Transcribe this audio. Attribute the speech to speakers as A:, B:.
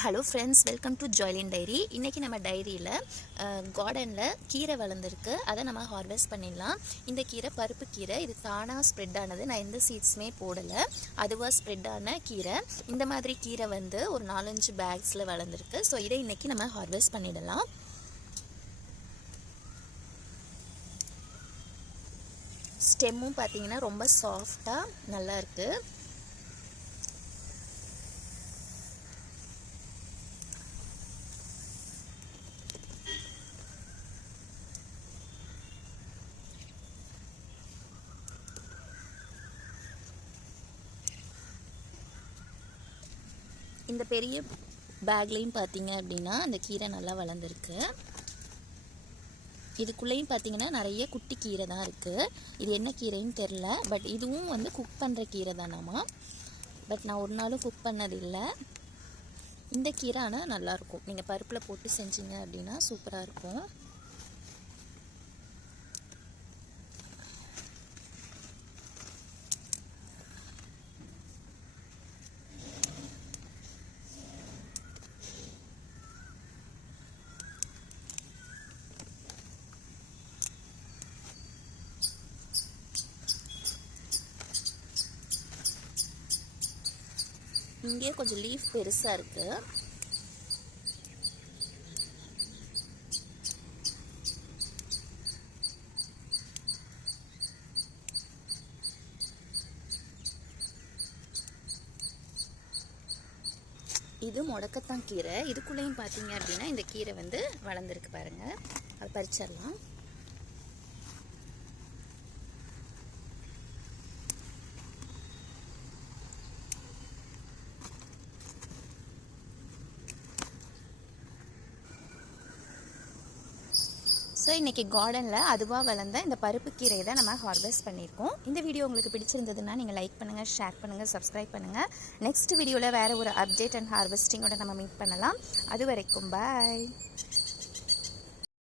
A: Hello friends welcome to Joylin diary இன்றைக்கி நம்ம டைரியில் கார்டனில் கீரை வளர்ந்துருக்கு. அதை நம்ம ஹார்வெஸ்ட் பண்ணிடலாம். இந்த கீரை பருப்பு கீரை இது தானாக ஸ்ப்ரெட் ஆனது. நான் எந்த சீட்ஸுமே போடலை. அதுவாக ஸ்ப்ரெட் ஆன கீரை. இந்த மாதிரி கீரை வந்து ஒரு நாலஞ்சு பேக்ஸில் வளர்ந்துருக்கு. ஸோ இதை இன்றைக்கி நம்ம ஹார்வெஸ்ட் பண்ணிடலாம். ஸ்டெம்மும் பார்த்திங்கன்னா ரொம்ப சாஃப்டாக நல்லா இருக்குது இந்த பெரிய பேக்லேயும் பார்த்தீங்க அப்படின்னா அந்த கீரை நல்லா வளர்ந்துருக்கு. இதுக்குள்ளேயும் பார்த்தீங்கன்னா நிறைய குட்டி கீரை தான் இருக்குது இது என்ன கீரைன்னு தெரில பட் இதுவும் வந்து குக் பண்ணுற கீரை தானாமா. பட் நான் ஒரு நாளும் குக் பண்ணதில்லை. இந்த கீரை ஆனால் நல்லாயிருக்கும் நீங்கள் பருப்பில் போட்டு செஞ்சீங்க அப்படின்னா சூப்பராக இருக்கும். இங்கே கொஞ்சம் லீஃப் பெருசாக இருக்குது இது முடக்கத்தான் கீரை. இதுக்குள்ளேயும் பார்த்தீங்க அப்படின்னா இந்த கீரை வந்து வளர்ந்துருக்கு பாருங்கள் அதை பறிச்சிடலாம். ஸோ இன்றைக்கி கார்டனில் அதுவாக வளர்ந்த இந்த பருப்பு கீரையை தான் நம்ம ஹார்வெஸ்ட் பண்ணியிருக்கோம். இந்த வீடியோ உங்களுக்கு பிடிச்சிருந்ததுன்னா நீங்கள் லைக் பண்ணுங்கள் ஷேர் பண்ணுங்கள் சப்ஸ்கிரைப் பண்ணுங்கள் நெக்ஸ்ட் வீடியோவில் வேறு ஒரு அப்டேட் அண்ட் ஹார்வெஸ்டிங்கோட நம்ம மீட் பண்ணலாம். அது வரைக்கும் பாய்